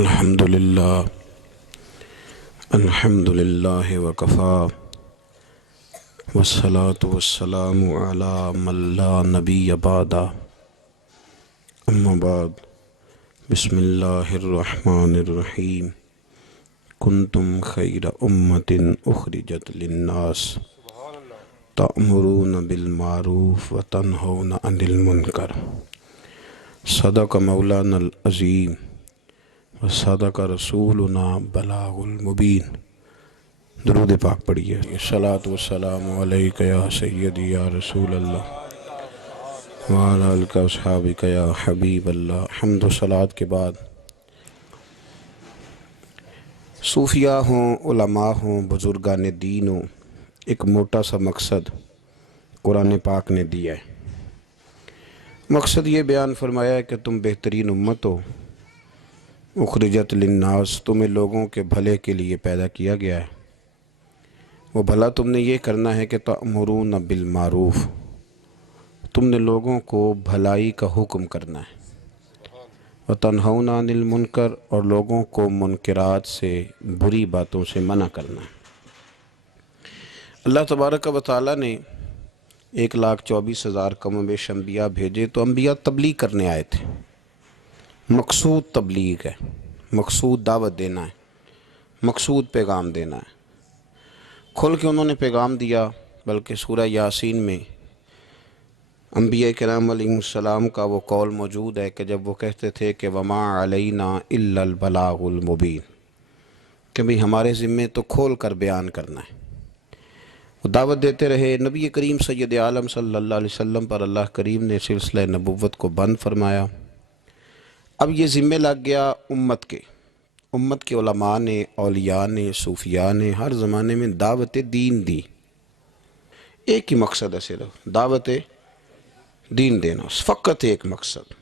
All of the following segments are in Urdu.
الحمدللہ الحمدللہ وکفا والصلاة والسلام علی من لا نبی بعدہ اما بعد بسم اللہ الرحمن الرحیم کنتم خیر امت اخرجت للناس تأمرون بالمعروف وتنہون عن المنکر صدق مولانا العظیم وصدق رسولنا بلاغ المبین۔ درود پاک پڑھیے۔ الصلاۃ والسلام علیک یا سیدی یا رسول اللہ وعلی آلک و اصحابک یا حبیب اللہ۔ حمد و صلاۃ کے بعد صوفیاء ہوں، علماء ہوں، بزرگان دین ہوں، ایک موٹا سا مقصد قرآن پاک نے دیا ہے۔ مقصد یہ بیان فرمایا ہے کہ تم بہترین امت ہو، اخرجت للناس، تمہیں لوگوں کے بھلے کے لیے پیدا کیا گیا ہے۔ وہ بھلا تم نے یہ کرنا ہے کہ تأمرون بالمعروف، تم نے لوگوں کو بھلائی کا حکم کرنا ہے، وتنہون عن المنکر، اور لوگوں کو منکرات سے، بری باتوں سے منع کرنا ہے۔ اللہ تبارک و تعالیٰ نے 1,24,000 کم و بیش انبیاء بھیجے، تو انبیاء تبلیغ کرنے آئے تھے۔ مقصود تبلیغ ہے، مقصود دعوت دینا ہے، مقصود پیغام دینا ہے۔ کھل کے انہوں نے پیغام دیا، بلکہ سورہ یاسین میں انبیاء کرام علیہ السلام کا وہ قول موجود ہے کہ جب وہ کہتے تھے کہ وَمَا عَلَيْنَا إِلَّا الْبَلَاغُ الْمُبِينُ، کہ بھی ہمارے ذمے تو کھول کر بیان کرنا ہے۔ وہ دعوت دیتے رہے۔ نبی کریم سید عالم صلی اللہ علیہ وسلم پر اللہ کریم نے سلسلہ نبوت کو بند فرمایا۔ اب یہ ذمہ لگ گیا امت کے علماء نے، اولیاء نے، صوفیاء نے ہر زمانے میں دعوت دین دی۔ ایک ہی مقصد ہے، صرف دعوت دین دینا، فقط ایک مقصد،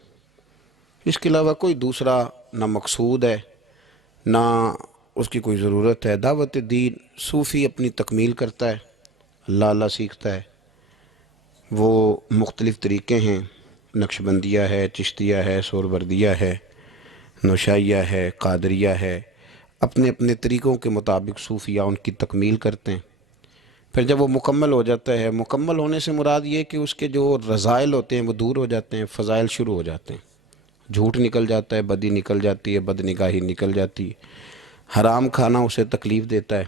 اس کے علاوہ کوئی دوسرا نہ مقصود ہے نہ اس کی کوئی ضرورت ہے۔ دعوت دین صوفی اپنی تکمیل کرتا ہے، اللہ سیکھتا ہے۔ وہ مختلف طریقے ہیں، نقشبندیہ ہے، چشتیہ ہے، سہروردیہ ہے، نوشائیہ ہے، قادریہ ہے، اپنے اپنے طریقوں کے مطابق صوفیاء ان کی تکمیل کرتے ہیں۔ پھر جب وہ مکمل ہو جاتا ہے، مکمل ہونے سے مراد یہ کہ اس کے جو رذائل ہوتے ہیں وہ دور ہو جاتے ہیں، فضائل شروع ہو جاتے ہیں، جھوٹ نکل جاتا ہے، بدی نکل جاتی ہے، بدنگاہی نکل جاتی ہے، حرام کھانا اسے تکلیف دیتا ہے۔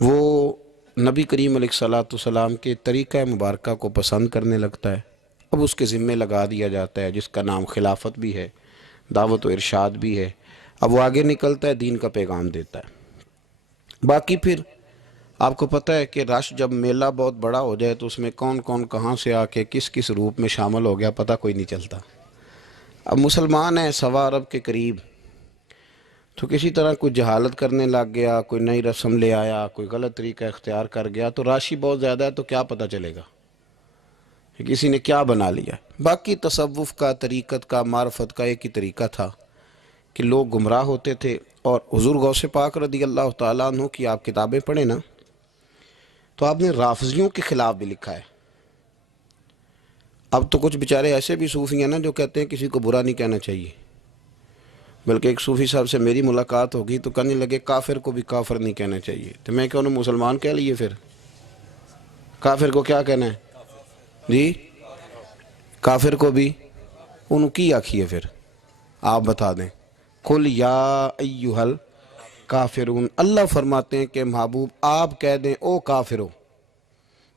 وہ نبی کریم علیہ السلام کے طریقہ مبارکہ کو پسند کرنے لگتا ہے۔ اب اس کے ذمے لگا دیا جاتا ہے، جس کا نام خلافت بھی ہے، دعوت و ارشاد بھی ہے۔ اب وہ آگے نکلتا ہے، دین کا پیغام دیتا ہے۔ باقی پھر آپ کو پتہ ہے کہ رش جب میلہ بہت بڑا ہو جائے تو اس میں کون کون کہاں سے آ کے کس کس روپ میں شامل ہو گیا پتہ کوئی نہیں چلتا۔ اب مسلمان ہیں 1.25 ارب کے قریب، تو کسی طرح کوئی جہالت کرنے لگ گیا، کوئی نئی رسم لے آیا، کوئی غلط طریقہ اختیار کر گیا، تو راشی بہت زیادہ ہے، تو کیا پتہ چلے گا کہ کسی نے کیا بنا لیا۔ باقی تصوف کا، طریقت کا، معرفت کا ایک ہی طریقہ تھا کہ لوگ گمراہ ہوتے تھے۔ اور حضور غوث پاک رضی اللہ تعالیٰ عنہ کی آپ کتابیں پڑھیں نا، تو آپ نے رافضیوں کے خلاف بھی لکھا ہے۔ اب تو کچھ بیچارے ایسے بھی صوفی ہیں نا جو کہتے ہیں کسی کو برا نہیں کہنا چاہیے، بلکہ ایک صوفی صاحب سے میری ملاقات ہوگی تو کہنے لگے کافر کو بھی کافر نہیں کہنا چاہیے، تو میں کہوں مسلمان کہہ لیے، پھر کافر کو کیا کہنا ہے جی؟ کافر کو بھی انہوں کی آکھی ہے، پھر آپ بتا دیں۔ قل یا ایہا الکافرون، اللہ فرماتے ہیں کہ محبوب آپ کہہ دیں او کافرو۔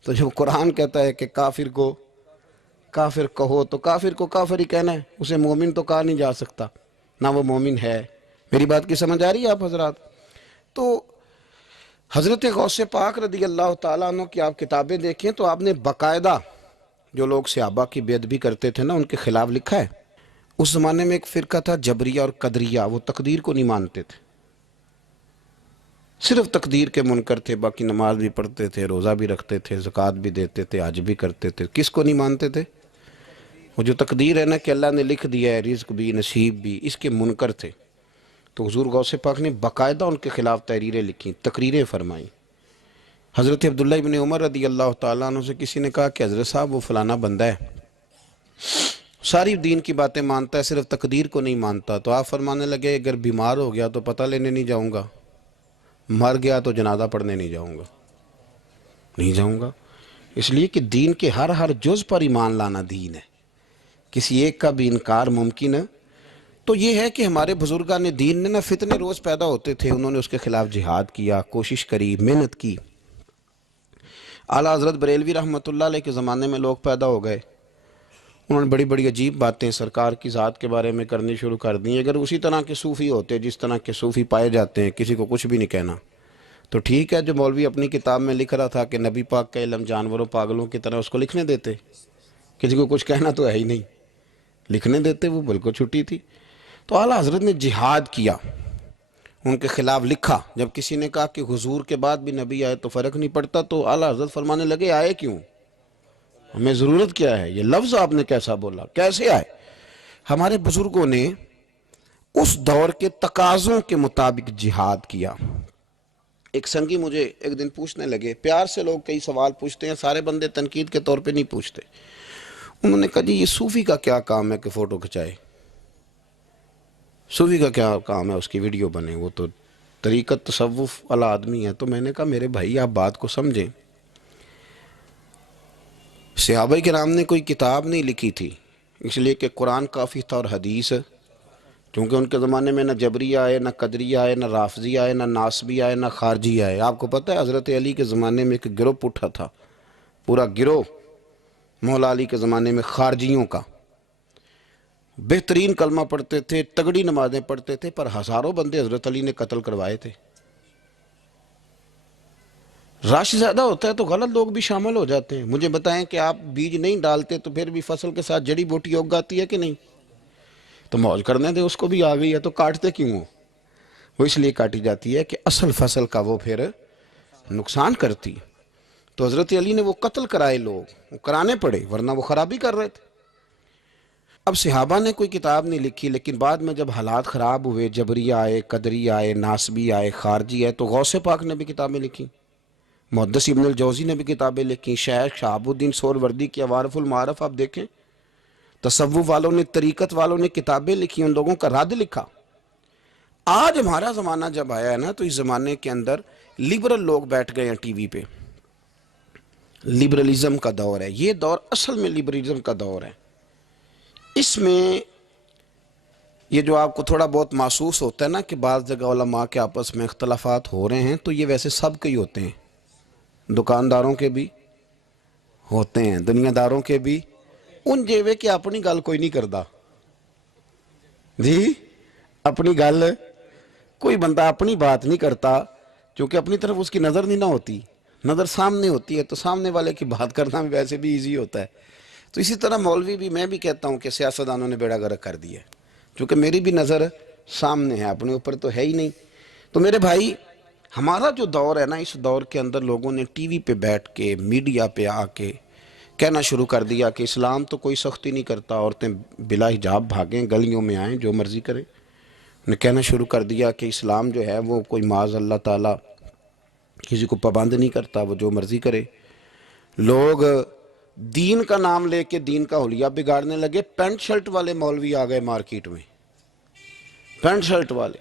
تو جب قرآن کہتا ہے کہ کافر کو کافر کہو، تو کافر کو کافر ہی کہنا ہے، اسے مومن تو کہا نہیں جا سکتا، نہ وہ مومن ہے۔ میری بات کی سمجھ آ رہی ہے آپ حضرات؟ تو حضرت غوث پاک رضی اللہ تعالیٰ عنہ کی آپ کتابیں دیکھیں تو آپ نے باقاعدہ جو لوگ صحابہ کی بے ادبی کرتے تھے نا، ان کے خلاف لکھا ہے۔ اس زمانے میں ایک فرقہ تھا جبریہ اور قدریہ، وہ تقدیر کو نہیں مانتے تھے، صرف تقدیر کے منکر تھے، باقی نماز بھی پڑھتے تھے، روزہ بھی رکھتے تھے، زکوٰۃ بھی دیتے تھے، حج بھی کرتے تھے۔ کس کو نہیں مانتے تھے؟ وہ جو تقدیر ہے نا کہ اللہ نے لکھ دیا ہے، رزق بھی نصیب بھی، اس کے منکر تھے۔ تو حضور غوث پاک نے باقاعدہ ان کے خلاف تحریریں لکھیں، تقریریں فرمائیں۔ حضرت عبداللہ ابن عمر رضی اللہ تعالیٰ عنہ سے کسی نے کہا کہ حضرت صاحب وہ فلانا بندہ ہے، ساری دین کی باتیں مانتا ہے، صرف تقدیر کو نہیں مانتا۔ تو آپ فرمانے لگے اگر بیمار ہو گیا تو پتہ لینے نہیں جاؤں گا، مر گیا تو جنازہ پڑھنے نہیں جاؤں گا، نہیں جاؤں گا۔ اس لیے کہ دین کے ہر جز پر ایمان لانا دین ہے، کسی ایک کا بھی انکار ممکن ہے۔ تو یہ ہے کہ ہمارے بزرگان دین نے فتنے روز پیدا ہوتے تھے، انہوں نے اس کے خلاف جہاد کیا، کوشش کری، محنت کی۔ اعلیٰ حضرت بریلوی رحمۃ اللہ علیہ کے زمانے میں لوگ پیدا ہو گئے، انہوں نے بڑی بڑی عجیب باتیں سرکار کی ذات کے بارے میں کرنی شروع کر دیں۔ اگر اسی طرح کے صوفی ہوتے جس طرح کے صوفی پائے جاتے ہیں، کسی کو کچھ بھی نہیں کہنا، تو ٹھیک ہے۔ جو مولوی اپنی کتاب میں لکھ رہا تھا کہ نبی پاک کا علم جانوروں پاگلوں کی طرح، اس کو لکھنے دیتے، کسی کو کچھ کہنا تو ہے ہی نہیں، لکھنے دیتے، وہ بالکل چھٹی تھی۔ تو اعلیٰ حضرت نے جہاد کیا، ان کے خلاف لکھا۔ جب کسی نے کہا کہ حضور کے بعد بھی نبی آئے تو فرق نہیں پڑتا، تو اعلیٰ حضرت فرمانے لگے آئے کیوں، ہمیں ضرورت کیا ہے، یہ لفظ آپ نے کیسا بولا، کیسے آئے؟ ہمارے بزرگوں نے اس دور کے تقاضوں کے مطابق جہاد کیا۔ ایک سنگی مجھے ایک دن پوچھنے لگے، پیار سے لوگ کئی سوال پوچھتے ہیں، سارے بندے تنقید کے طور پہ نہیں پوچھتے۔ انہوں نے کہا جی یہ صوفی کا کیا کام ہے کہ فوٹو کھچائے، صوفی کا کیا کام ہے اس کی ویڈیو بنے، وہ تو طریقت تصوف والا آدمی ہے۔ تو میں نے کہا میرے بھائی آپ بات کو سمجھیں، صحابہ کرام نے کوئی کتاب نہیں لکھی تھی، اس لیے کہ قرآن کافی تھا اور حدیث، کیونکہ ان کے زمانے میں نہ جبری آئے، نہ قدری آئے، نہ رافضی آئے، نہ ناسبی آئے، نہ خارجی آئے۔ آپ کو پتہ ہے حضرت علی کے زمانے میں ایک گروپ اٹھا تھا، پورا گروہ مولا علی کے زمانے میں خارجیوں کا، بہترین کلمہ پڑھتے تھے، تگڑی نمازیں پڑھتے تھے، پر ہزاروں بندے حضرت علی نے قتل کروائے تھے۔ رش زیادہ ہوتا ہے تو غلط لوگ بھی شامل ہو جاتے ہیں۔ مجھے بتائیں کہ آپ بیج نہیں ڈالتے تو پھر بھی فصل کے ساتھ جڑی بوٹی اگ آتی ہے کہ نہیں؟ تو موج کرنے دیں، اس کو بھی آ گئی ہے تو کاٹتے کیوں ہو؟ وہ اس لیے کاٹی جاتی ہے کہ اصل فصل کا وہ پھر نقصان کرتی۔ تو حضرت علی نے وہ قتل کرائے، لوگ وہ کرانے پڑے، ورنہ وہ خرابی کر رہے تھے۔ اب صحابہ نے کوئی کتاب نہیں لکھی، لیکن بعد میں جب حالات خراب ہوئے، جبری آئے، قدری آئے، ناسبی آئے، خارجی آئے، تو غوث پاک نے بھی کتابیں لکھی، محدث ابن الجوزی نے بھی کتابیں لکھی، شیخ شہاب الدین سہروردی کی عوارف المعارف آپ دیکھیں، تصوف والوں نے، طریقت والوں نے کتابیں لکھی، ان لوگوں کا رد لکھا۔ آج ہمارا زمانہ جب آیا ہے نا، تو اس زمانے کے اندر لبرل لوگ بیٹھ گئے ہیں ٹی وی پہ، لبرلزم کا دور ہے یہ، دور اصل میں لبرلزم کا دور ہے۔ اس میں یہ جو آپ کو تھوڑا بہت محسوس ہوتا ہے نا کہ بعض جگہ علماء کے آپس میں اختلافات ہو رہے ہیں، تو یہ ویسے سب کے ہی ہوتے ہیں، دکانداروں کے بھی ہوتے ہیں، دنیا داروں کے بھی، ان جیوے کہ اپنی گل کوئی نہیں کردا جی، اپنی گل کوئی بندہ اپنی بات نہیں کرتا، کیونکہ اپنی طرف اس کی نظر نہیں نہ ہوتی، نظر سامنے ہوتی ہے، تو سامنے والے کی بات کرنا بھی ویسے بھی ایزی ہوتا ہے۔ تو اسی طرح مولوی بھی، میں بھی کہتا ہوں کہ سیاستدانوں نے بیڑا غرق کر دیا ہے، کیونکہ میری بھی نظر سامنے ہے، اپنے اوپر تو ہے ہی نہیں۔ تو میرے بھائی، ہمارا جو دور ہے نا، اس دور کے اندر لوگوں نے ٹی وی پہ بیٹھ کے، میڈیا پہ آ کے کہنا شروع کر دیا کہ اسلام تو کوئی سختی نہیں کرتا، عورتیں بلا حجاب بھاگیں، گلیوں میں آئیں، جو مرضی کریں۔ نے کہنا شروع کر دیا کہ اسلام جو ہے وہ کوئی معاذ اللہ تعالیٰ کسی کو پابند نہیں کرتا، وہ جو مرضی کرے۔ لوگ دین کا نام لے کے دین کا حلیہ بگاڑنے لگے۔ پینٹ شرٹ والے مولوی آ گئے مارکیٹ میں، پینٹ شرٹ والے،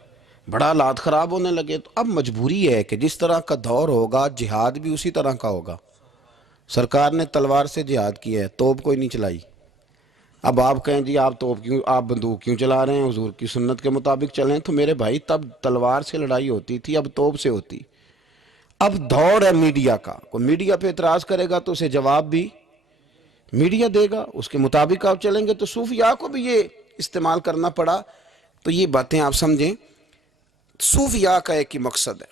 بڑا حالات خراب ہونے لگے۔ تو اب مجبوری ہے کہ جس طرح کا دور ہوگا، جہاد بھی اسی طرح کا ہوگا۔ سرکار نے تلوار سے جہاد کیا ہے، توپ کوئی نہیں چلائی۔ اب آپ کہیں جی آپ توپ کیوں، آپ بندوق کیوں چلا رہے ہیں، حضور کی سنت کے مطابق چلیں، تو میرے بھائی تب تلوار سے لڑائی ہوتی تھی، اب توپ سے ہوتی۔ اب دور ہے میڈیا کا، کوئی میڈیا پہ اعتراض کرے گا تو اسے جواب بھی میڈیا دے گا، اس کے مطابق آپ چلیں گے۔ تو صوفیاء کو بھی یہ استعمال کرنا پڑا۔ تو یہ باتیں آپ سمجھیں، صوفیاء کا ایک ہی مقصد ہے۔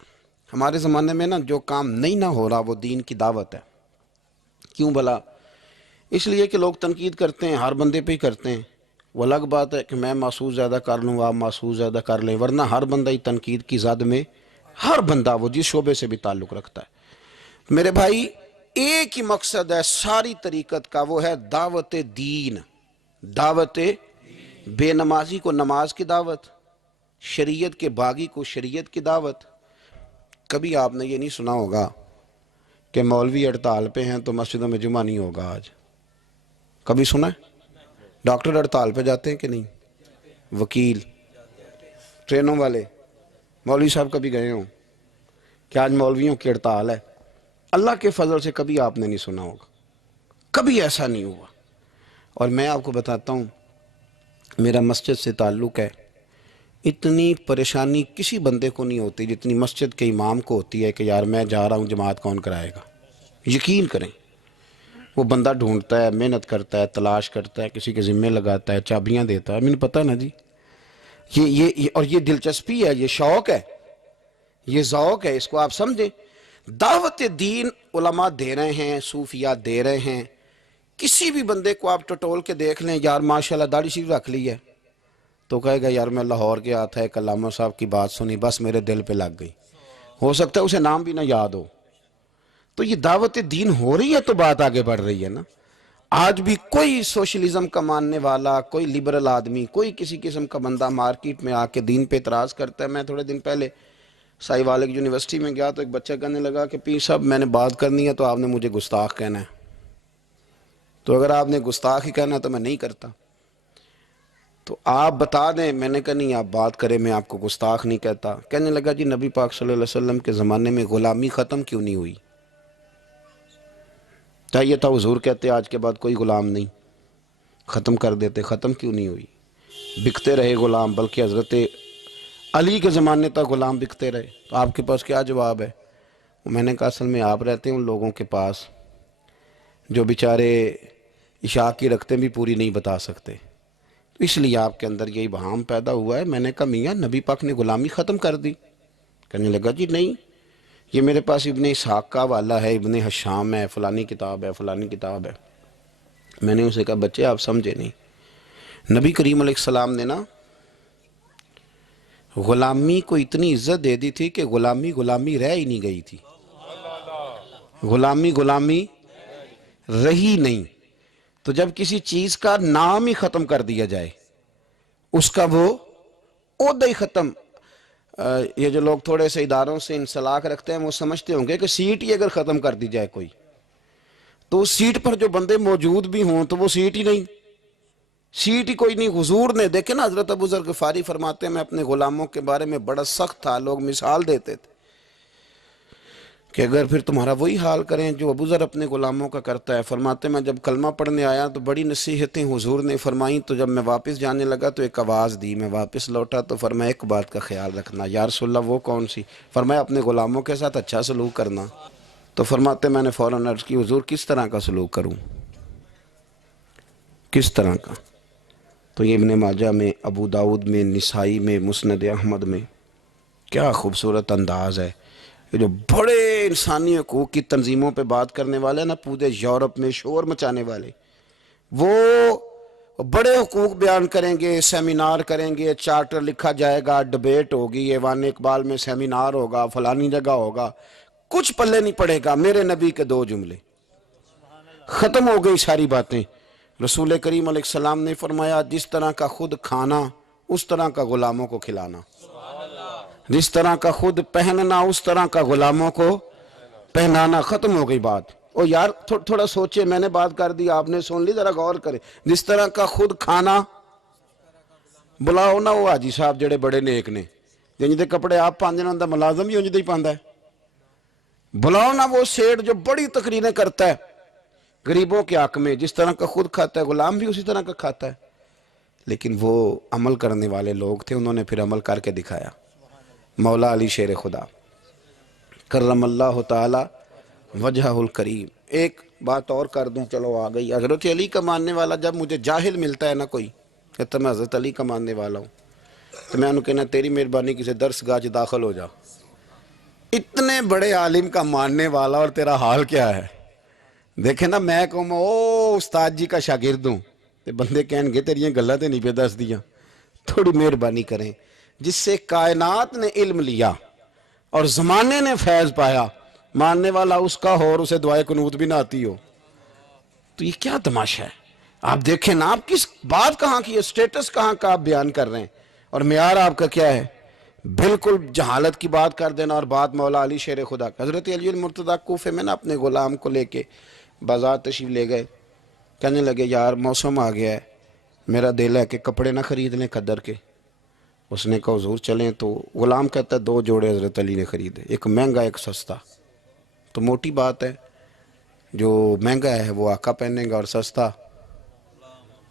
ہمارے زمانے میں نا جو کام نہیں نہ ہو رہا وہ دین کی دعوت ہے۔ کیوں بھلا؟ اس لیے کہ لوگ تنقید کرتے ہیں، ہر بندے پہ ہی کرتے ہیں۔ وہ الگ بات ہے کہ میں محسوس زیادہ کر لوں، آپ محسوس زیادہ کر لیں، ورنہ ہر بندہ ہی تنقید کی زد میں، ہر بندہ وہ جس شعبے سے بھی تعلق رکھتا ہے۔ میرے بھائی، ایک ہی مقصد ہے ساری طریقت کا، وہ ہے دعوت دین، دعوت بے نمازی کو نماز کی دعوت، شریعت کے باغی کو شریعت کی دعوت۔ کبھی آپ نے یہ نہیں سنا ہوگا کہ مولوی ہڑتال پہ ہیں تو مسجدوں میں جمعہ نہیں ہوگا آج، کبھی سنا ہے؟ ڈاکٹر ہڑتال پہ جاتے ہیں کہ نہیں؟ وکیل، ٹرینوں والے، مولوی صاحب کبھی گئے ہوں کہ آج مولویوں کی ہڑتال ہے؟ اللہ کے فضل سے کبھی آپ نے نہیں سنا ہوگا، کبھی ایسا نہیں ہوا۔ اور میں آپ کو بتاتا ہوں، میرا مسجد سے تعلق ہے، اتنی پریشانی کسی بندے کو نہیں ہوتی جتنی مسجد کے امام کو ہوتی ہے کہ یار میں جا رہا ہوں، جماعت کون کرائے گا؟ یقین کریں، وہ بندہ ڈھونڈتا ہے، محنت کرتا ہے، تلاش کرتا ہے، کسی کے ذمے لگاتا ہے، چابیاں دیتا ہے۔ مجھے پتہ نا جی، اور یہ دلچسپی ہے، یہ شوق ہے، یہ ذوق ہے، اس کو آپ سمجھیں۔ دعوت دین علماء دے رہے ہیں، صوفیاء دے رہے ہیں۔ کسی بھی بندے کو آپ ٹٹول کے دیکھ لیں، یار ماشاءاللہ داڑھی شریف رکھ لی ہے، تو کہے گا یار میں لاہور گیا تھا، ایک علامہ صاحب کی بات سنی، بس میرے دل پہ لگ گئی۔ ہو سکتا ہے اسے نام بھی نہ یاد ہو۔ تو یہ دعوت دین ہو رہی ہے تو بات آگے بڑھ رہی ہے نا۔ آج بھی کوئی سوشلزم کا ماننے والا، کوئی لبرل آدمی، کوئی کسی قسم کا بندہ مارکیٹ میں آ کے دین پہ اعتراض کرتا ہے۔ میں تھوڑے دن پہلے سائی والک یونیورسٹی میں گیا تو ایک بچہ کہنے لگا کہ پیر صاحب میں نے بات کرنی ہے تو آپ نے مجھے گستاخ کہنا ہے، تو اگر آپ نے گستاخ ہی کہنا ہے تو میں نہیں کرتا، تو آپ بتا دیں۔ میں نے کہا نہیں، آپ بات کریں، میں آپ کو گستاخ نہیں کہتا۔ کہنے لگا جی نبی پاک صلی اللہ علیہ وسلم کے زمانے میں غلامی ختم کیوں نہیں ہوئی؟ چاہیے تھا حضور کہتے آج کے بعد کوئی غلام نہیں، ختم کر دیتے، ختم کیوں نہیں ہوئی؟ بکتے رہے غلام، بلکہ حضرت علی کے زمانے تک غلام بکتے رہے۔ تو آپ کے پاس کیا جواب ہے؟ میں نے کہا اصل میں آپ رہتے ہیں ان لوگوں کے پاس جو بیچارے عشاء کی رکھتے بھی پوری نہیں بتا سکتے، تو اس لیے آپ کے اندر یہی بہام پیدا ہوا ہے۔ میں نے کہا میاں نبی پاک نے غلامی ختم کر دی؟ کہنے لگا جی نہیں، یہ میرے پاس ابن اسحاق کا حوالہ ہے، ابن حشام ہے، فلانی کتاب ہے، فلانی کتاب ہے۔ میں نے اسے کہا بچے آپ سمجھے نہیں، نبی کریم علیہ السلام نے نا غلامی کو اتنی عزت دے دی تھی کہ غلامی غلامی رہ ہی نہیں گئی تھی، غلامی غلامی رہی نہیں۔ تو جب کسی چیز کا نام ہی ختم کر دیا جائے، اس کا وہ عہدہ ہی ختم۔ یہ جو لوگ تھوڑے سے اداروں سے انسلاک رکھتے ہیں وہ سمجھتے ہوں گے کہ سیٹ ہی اگر ختم کر دی جائے کوئی، تو اس سیٹ پر جو بندے موجود بھی ہوں تو وہ سیٹ ہی نہیں، سیٹ ہی کوئی نہیں۔ حضور نے دیکھے نا، حضرت ابو ذر غفاری فرماتے ہیں میں اپنے غلاموں کے بارے میں بڑا سخت تھا، لوگ مثال دیتے تھے کہ اگر پھر تمہارا وہی حال کریں جو ابو ذر اپنے غلاموں کا کرتا ہے۔ فرماتے میں جب کلمہ پڑھنے آیا تو بڑی نصیحتیں حضور نے فرمائیں، تو جب میں واپس جانے لگا تو ایک آواز دی، میں واپس لوٹا تو فرمایا ایک بات کا خیال رکھنا۔ یا رسول اللہ وہ کون سی؟ فرمایا اپنے غلاموں کے ساتھ اچھا سلوک کرنا۔ تو فرماتے میں نے فوراً عرض کی حضور کس طرح کا سلوک کروں، کس طرح کا؟ تو یہ ابن ماجہ میں، ابو داؤد میں، نسائی میں، مسند احمد میں، کیا خوبصورت انداز ہے۔ یہ جو بڑے انسانی حقوق کی تنظیموں پہ بات کرنے والے نا، پورے یورپ میں شور مچانے والے، وہ بڑے حقوق بیان کریں گے، سیمینار کریں گے، چارٹر لکھا جائے گا، ڈبیٹ ہوگی، ایوان اقبال میں سیمینار ہوگا، فلانی جگہ ہوگا، کچھ پلے نہیں پڑے گا۔ میرے نبی کے دو جملے، ختم ہو گئی ساری باتیں۔ رسول کریم علیہ السلام نے فرمایا جس طرح کا خود کھانا اس طرح کا غلاموں کو کھلانا، جس طرح کا خود پہننا اس طرح کا غلاموں کو پہنانا۔ ختم ہو گئی بات۔ او یار تھوڑا سوچے، میں نے بات کر دی، آپ نے سن لی، ذرا غور کرے۔ جس طرح کا خود کھانا، بلاؤ نا وہ حاجی صاحب جڑے بڑے نیک نے، جن دے کپڑے آپ پاندے نا، ان دا ملازم بھی انج دے ہی پاندا ہے۔ بلاؤ نا وہ سیٹ جو بڑی تقریریں کرتا ہے غریبوں کے حق میں، جس طرح کا خود کھاتا ہے غلام بھی اسی طرح کا کھاتا ہے۔ لیکن وہ عمل کرنے والے لوگ تھے، انہوں نے پھر عمل کر کے دکھایا۔ مولا علی شیر خدا کرم اللہ تعالی وجہ الکریم۔ ایک بات اور کر دوں، چلو آ گئی۔ حضرت علی کا ماننے والا جب مجھے جاہل ملتا ہے نا کوئی، کہتا میں حضرت علی کا ماننے والا ہوں، تو میں انہوں کہنا تیری مہربانی کسی درس گاہ داخل ہو جا۔ اتنے بڑے عالم کا ماننے والا اور تیرا حال کیا ہے؟ دیکھیں نا، میں کہوں او استاد جی کا شاگرد ہوں، تے بندے کہیں گے تیری گلہ تے نہیں پہ دس دیا۔ تھوڑی مہربانی کریں۔ جس سے کائنات نے علم لیا اور زمانے نے فیض پایا، ماننے والا اس کا ہو اور اسے دعائے قنوت بھی نہ آتی ہو، تو یہ کیا تماشا ہے؟ آپ دیکھیں نا، آپ کس بات کہاں کی ہے، سٹیٹس کہاں کا آپ بیان کر رہے ہیں، اور معیار آپ کا کیا ہے؟ بالکل جہالت کی بات کر دینا۔ اور بات مولا علی شیر خدا۔ حضرت علی المرتضیٰ کوفے میں نا اپنے غلام کو لے کے بازار تشریف لے گئے، کہنے لگے یار موسم آ گیا ہے، میرا دل ہے کہ کپڑے نہ خرید لیں کھدر کے. اس نے کہا حضور چلیں. تو غلام کہتا ہے 2 جوڑے حضرت علی نے خریدے, ایک مہنگا ایک سستا. تو موٹی بات ہے, جو مہنگا ہے وہ آقا پہنے گا اور سستا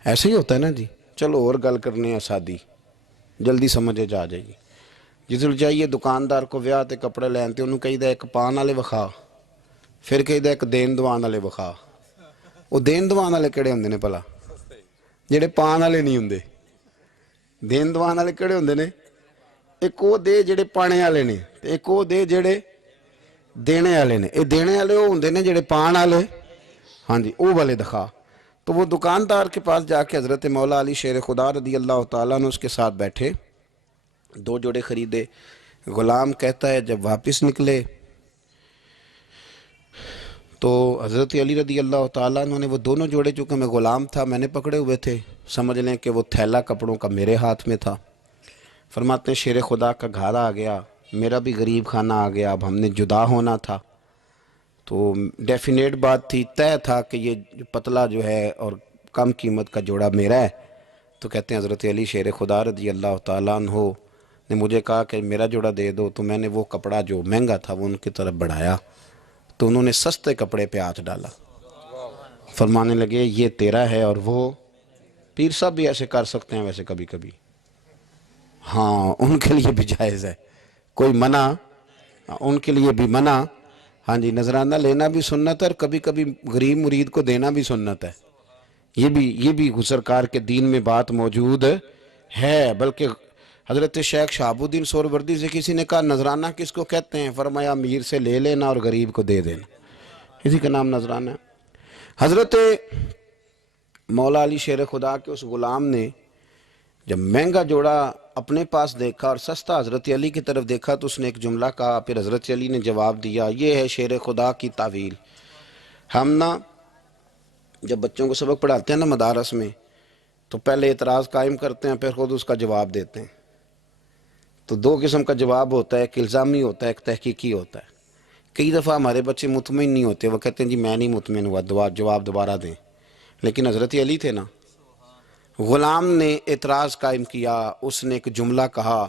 ایسے ہی ہوتا ہے نا جی. چلو اور گل کرنے ہیں سادی, جلدی سمجھے جا جائے گی. جس جائیے دکاندار کو ویاہ تے کپڑے لین تے انہوں کہی دا ایک پان والے وکھا, پھر کہی دا ایک دین دوان والے وکھا. وہ دین دوان والے کہڑے ہوندے نے بھلا؟ جڑے پان والے نہیں ہوندے. دین دوان والے کہڑے ہوندے نے؟ ایک وہ دے جڑے پانے والے نے, ایک وہ دے جڑے دینے والے نے. یہ دینے والے وہ ہوندے نے جڑے پان والے, ہاں جی وہ والے دکھا. تو وہ دکاندار کے پاس جا کے حضرت مولا علی شیر خدا رضی اللہ تعالیٰ نے اس کے ساتھ بیٹھے, 2 جوڑے خریدے. غلام کہتا ہے جب واپس نکلے تو حضرت علی رضی اللہ تعالیٰ عنہ نے وہ دونوں جوڑے, چونکہ میں غلام تھا میں نے پکڑے ہوئے تھے, سمجھ لیں کہ وہ تھیلا کپڑوں کا میرے ہاتھ میں تھا. فرماتے ہیں شیر خدا کا گھر آ گیا, میرا بھی غریب خانہ آ گیا. اب ہم نے جدا ہونا تھا تو ڈیفینیٹ بات تھی, طے تھا کہ یہ پتلا جو ہے اور کم قیمت کا جوڑا میرا ہے. تو کہتے ہیں حضرت علی شیر خدا رضی اللہ تعالیٰ عنہ نے مجھے کہا کہ میرا جوڑا دے دو. تو میں نے وہ کپڑا جو مہنگا تھا وہ ان کی طرف بڑھایا, تو انہوں نے سستے کپڑے پہ ہاتھ ڈالا. فرمانے لگے یہ تیرا ہے. اور وہ پیر صاحب بھی ایسے کر سکتے ہیں ویسے کبھی کبھی, ہاں ان کے لیے بھی جائز ہے, کوئی منع, ان کے لیے بھی منع. ہاں جی, نذرانہ لینا بھی سنت ہے اور کبھی کبھی غریب مرید کو دینا بھی سنت ہے. یہ بھی سرکار کے دین میں بات موجود ہے. بلکہ حضرت شیخ شہاب الدین سہروردی سے کسی نے کہا نذرانہ کس کو کہتے ہیں؟ فرمایا امیر سے لے لینا اور غریب کو دے دینا, اسی کا نام نذرانہ ہے. حضرت مولا علی شیر خدا کے اس غلام نے جب مہنگا جوڑا اپنے پاس دیکھا اور سستا حضرت علی کی طرف دیکھا تو اس نے ایک جملہ کہا. پھر حضرت علی نے جواب دیا, یہ ہے شیر خدا کی تعویل. ہم نا جب بچوں کو سبق پڑھاتے ہیں نا مدارس میں, تو پہلے اعتراض قائم کرتے ہیں پھر خود اس کا جواب دیتے ہیں. تو 2 قسم کا جواب ہوتا ہے, ایک الزامی ہوتا ہے, ایک تحقیقی ہوتا ہے. کئی دفعہ ہمارے بچے مطمئن نہیں ہوتے, وہ کہتے ہیں جی میں نہیں مطمئن ہوا, جواب دوبارہ دیں. لیکن حضرت علی تھے نا, غلام نے اعتراض قائم کیا, اس نے ایک جملہ کہا,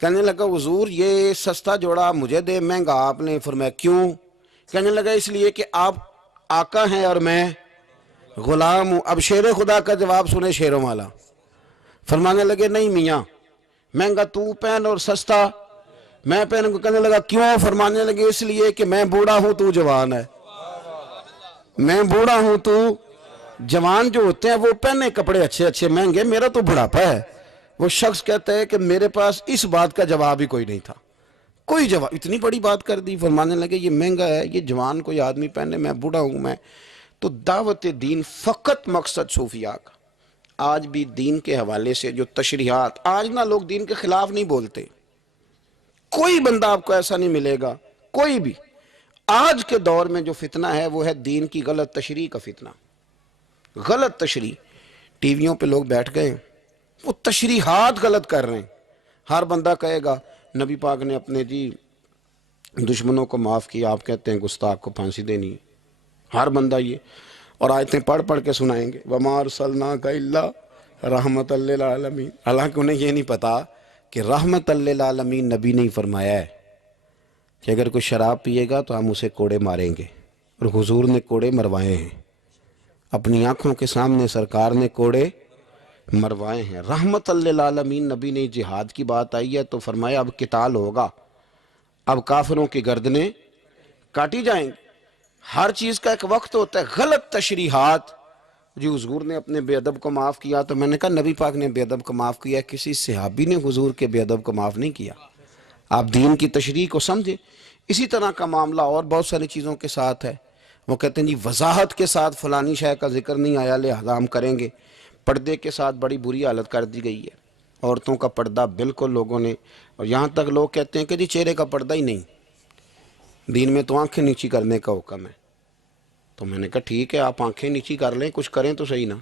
کہنے لگا حضور یہ سستا جوڑا مجھے دے, مہنگا آپ نے. فرمایا کیوں؟ کہنے لگا اس لیے کہ آپ آقا ہیں اور میں غلام ہوں. اب شیر خدا کا جواب سنے شیروں والا. فرمانے لگے نہیں میاں, مہنگا تو پہن اور سستا میں پہن کو. کہنے لگا کیوں؟ فرمانے لگے اس لیے کہ میں بوڑھا ہوں تو جوان ہے. میں بوڑھا ہوں تو جوان جو ہوتے ہیں وہ پہنے کپڑے اچھے اچھے مہنگے, میرا تو بڑھاپا ہے. وہ شخص کہتا ہے کہ میرے پاس اس بات کا جواب ہی کوئی نہیں تھا, کوئی جواب. اتنی بڑی بات کر دی. فرمانے لگے یہ مہنگا ہے, یہ جوان کوئی آدمی پہنے, میں بوڑھا ہوں. میں تو دعوت دین فقط مقصد صوفیاء کا. آج بھی دین کے حوالے سے جو تشریحات, آج نہ لوگ دین کے خلاف نہیں بولتے, کوئی بندہ آپ کو ایسا نہیں ملے گا, کوئی بھی. آج کے دور میں جو فتنہ ہے وہ ہے دین کی غلط تشریح کا فتنہ. غلط تشریح, ٹی ویوں پہ لوگ بیٹھ گئے, وہ تشریحات غلط کر رہے ہیں. ہر بندہ کہے گا نبی پاک نے اپنے جی دشمنوں کو معاف کیا, آپ کہتے ہیں گستاخ کو پھانسی دینی ہے. ہر بندہ یہ, اور آیتیں پڑھ پڑھ کے سنائیں گے وَمَا أَرْسَلْنَاكَ إِلَّا رَحْمَةً لِّلْعَالَمِينَ. حالانکہ انہیں یہ نہیں پتا کہ رحمت للعالمین نبی نے فرمایا ہے کہ اگر کوئی شراب پیے گا تو ہم اسے کوڑے ماریں گے, اور حضور نے کوڑے مروائے ہیں. اپنی آنکھوں کے سامنے سرکار نے کوڑے مروائے ہیں. رحمت للعالمین نبی نے. جہاد کی بات آئی ہے تو فرمایا اب قتال ہوگا, اب کافروں کی گردنیں کاٹی جائیں گی. ہر چیز کا ایک وقت ہوتا ہے. غلط تشریحات, جی حضور نے اپنے بے ادب کو معاف کیا, تو میں نے کہا نبی پاک نے بے ادب کو معاف کیا, کسی صحابی نے حضور کے بے ادب کو معاف نہیں کیا. آپ دین کی تشریح کو سمجھیں. اسی طرح کا معاملہ اور بہت ساری چیزوں کے ساتھ ہے. وہ کہتے ہیں جی وضاحت کے ساتھ فلانی شے کا ذکر نہیں آیا لہذا ہم کریں گے. پردے کے ساتھ بڑی بری حالت کر دی گئی ہے. عورتوں کا پردہ بالکل لوگوں نے, اور یہاں تک لوگ کہتے ہیں کہ جی چہرے کا پردہ ہی نہیں, دین میں تو آنکھیں نیچی کرنے کا حکم ہے. تو میں نے کہا ٹھیک ہے آپ آنکھیں نیچی کر لیں, کچھ کریں تو صحیح نا.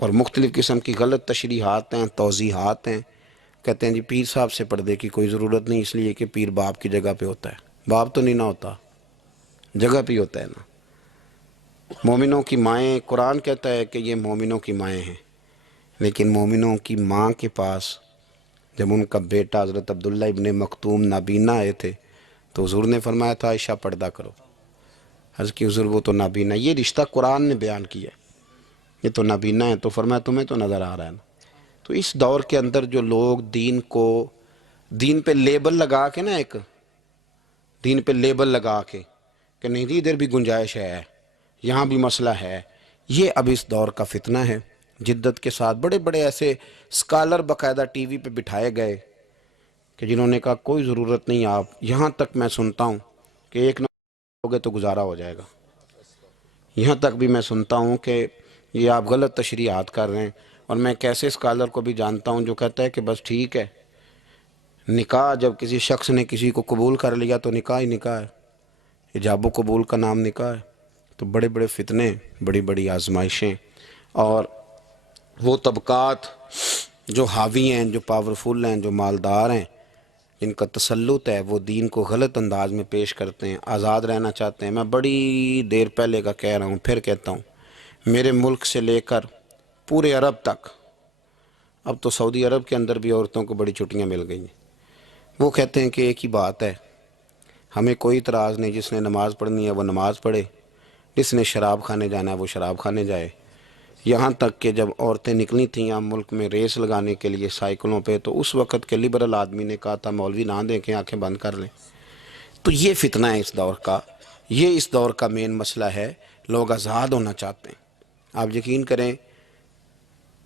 اور مختلف قسم کی غلط تشریحات ہیں, توضیحات ہیں. کہتے ہیں جی پیر صاحب سے پردے کی کوئی ضرورت نہیں, اس لیے کہ پیر باپ کی جگہ پہ ہوتا ہے. باپ تو نہیں نہ ہوتا, جگہ پہ ہوتا ہے نا. مومنوں کی مائیں, قرآن کہتا ہے کہ یہ مومنوں کی مائیں ہیں. لیکن مومنوں کی ماں کے پاس جب ان کا بیٹا حضرت عبداللہ ابن مکتوم نابینا آئے تھے تو حضور نے فرمایا تھا عائشہ پردہ کرو. عرض کی حضور وہ تو نابینا، یہ رشتہ قرآن نے بیان کیا ہے، یہ تو نابینا ہے. تو فرمایا تمہیں تو نظر آ رہا ہے نا. تو اس دور کے اندر جو لوگ دین پہ لیبل لگا کے نا، ایک دین پہ لیبل لگا کے کہ نہیں جی ادھر بھی گنجائش ہے، یہاں بھی مسئلہ ہے، یہ اب اس دور کا فتنہ ہے. جدت کے ساتھ بڑے بڑے ایسے اسکالر باقاعدہ ٹی وی پہ بٹھائے گئے کہ جنہوں نے کہا کوئی ضرورت نہیں، آپ یہاں تک میں سنتا ہوں کہ ایک نہ ہو گئے تو گزارا ہو جائے گا. یہاں تک بھی میں سنتا ہوں کہ یہ آپ غلط تشریحات کر رہے ہیں. اور میں ایک ایسے اسکالر کو بھی جانتا ہوں جو کہتا ہے کہ بس ٹھیک ہے، نکاح جب کسی شخص نے کسی کو قبول کر لیا تو نکاح ہی نکاح ہے، ایجاب و قبول کا نام نکاح ہے. تو بڑے بڑے فتنے، بڑی بڑی آزمائشیں، اور وہ طبقات جو حاوی ہیں، جو پاورفل ہیں، جو مالدار ہیں، جن کا تسلط ہے، وہ دین کو غلط انداز میں پیش کرتے ہیں، آزاد رہنا چاہتے ہیں. میں بڑی دیر پہلے کا کہہ رہا ہوں، پھر کہتا ہوں، میرے ملک سے لے کر پورے عرب تک، اب تو سعودی عرب کے اندر بھی عورتوں کو بڑی چھٹیاں مل گئی ہیں. وہ کہتے ہیں کہ ایک ہی بات ہے، ہمیں کوئی اعتراض نہیں، جس نے نماز پڑھنی ہے وہ نماز پڑھے، جس نے شراب کھانے جانا ہے وہ شراب کھانے جائے. یہاں تک کہ جب عورتیں نکلی تھیں یہاں ملک میں ریس لگانے کے لیے سائیکلوں پہ، تو اس وقت کے لبرل آدمی نے کہا تھا مولوی نہ دیکھیں، آنکھیں بند کر لیں. تو یہ فتنہ ہے اس دور کا، یہ اس دور کا مین مسئلہ ہے. لوگ آزاد ہونا چاہتے ہیں. آپ یقین کریں،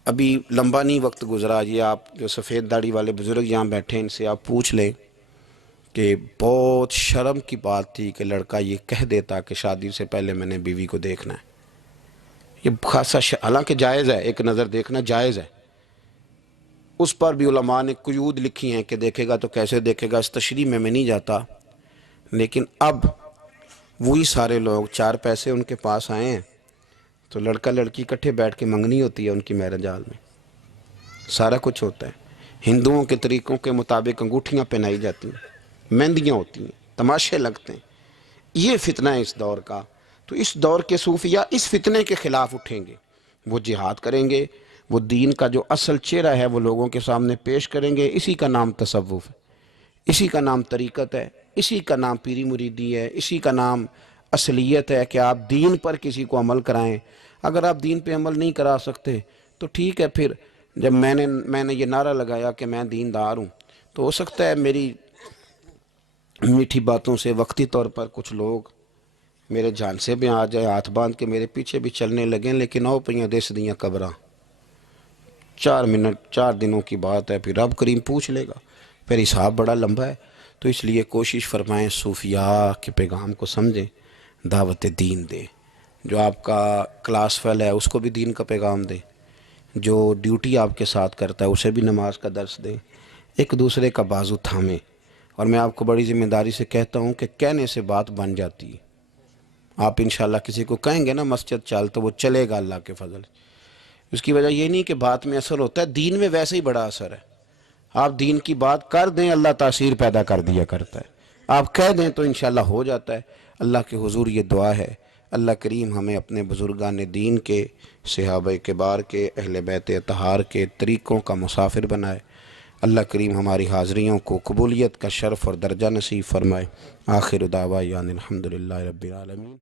ابھی لمبا نہیں وقت گزرا، یہ آپ جو سفید داڑھی والے بزرگ یہاں بیٹھے ہیں ان سے آپ پوچھ لیں کہ بہت شرم کی بات تھی کہ لڑکا یہ کہہ دیتا کہ شادی سے پہلے میں نے بیوی کو دیکھنا ہے. یہ خاصا حالانکہ جائز ہے، ایک نظر دیکھنا جائز ہے. اس پر بھی علماء نے قیود لکھی ہیں کہ دیکھے گا تو کیسے دیکھے گا، اس تشریح میں نہیں جاتا. لیکن اب وہی سارے لوگ، چار پیسے ان کے پاس آئے ہیں تو لڑکا لڑکی اکٹھے بیٹھ کے منگنی ہوتی ہے ان کی میرج ہال میں، سارا کچھ ہوتا ہے. ہندوؤں کے طریقوں کے مطابق انگوٹھیاں پہنائی جاتی ہیں، مہندیاں ہوتی ہیں، تماشے لگتے ہیں. یہ فتنہ ہے اس دور کا. تو اس دور کے صوفیاء اس فتنے کے خلاف اٹھیں گے، وہ جہاد کریں گے، وہ دین کا جو اصل چہرہ ہے وہ لوگوں کے سامنے پیش کریں گے. اسی کا نام تصوف ہے، اسی کا نام طریقت ہے، اسی کا نام پیری مریدی ہے، اسی کا نام اصلیت ہے کہ آپ دین پر کسی کو عمل کرائیں. اگر آپ دین پہ عمل نہیں کرا سکتے تو ٹھیک ہے، پھر جب میں نے یہ نعرہ لگایا کہ میں دیندار ہوں، تو ہو سکتا ہے میری میٹھی باتوں سے وقتی طور پر کچھ لوگ میرے جان سے بھی آ جائے، ہاتھ باندھ کے میرے پیچھے بھی چلنے لگیں، لیکن او پئیاں دس دیاں قبراں، 4 منٹ 4 دنوں کی بات ہے، پھر رب کریم پوچھ لے گا، پھر حساب بڑا لمبا ہے. تو اس لیے کوشش فرمائیں صوفیاء کے پیغام کو سمجھیں، دعوت دین دیں. جو آپ کا کلاس فیل ہے اس کو بھی دین کا پیغام دیں، جو ڈیوٹی آپ کے ساتھ کرتا ہے اسے بھی نماز کا درس دیں. ایک دوسرے کا بازو تھامیں. اور میں آپ کو بڑی ذمہ داری سے کہتا ہوں کہ کہنے سے بات بن جاتی ہے. آپ انشاءاللہ کسی کو کہیں گے نا مسجد چل، تو وہ چلے گا اللہ کے فضل. اس کی وجہ یہ نہیں کہ بات میں اثر ہوتا ہے، دین میں ویسے ہی بڑا اثر ہے. آپ دین کی بات کر دیں، اللہ تاثیر پیدا کر دیا کرتا ہے. آپ کہہ دیں تو انشاءاللہ ہو جاتا ہے. اللہ کے حضور یہ دعا ہے، اللہ کریم ہمیں اپنے بزرگان دین کے، صحابہ کبار کے، اہل بیت اطہار کے طریقوں کا مسافر بنائے. اللہ کریم ہماری حاضریوں کو قبولیت کا شرف اور درجہ نصیب فرمائے. آخر دعوانا الحمدللہ رب العالمین.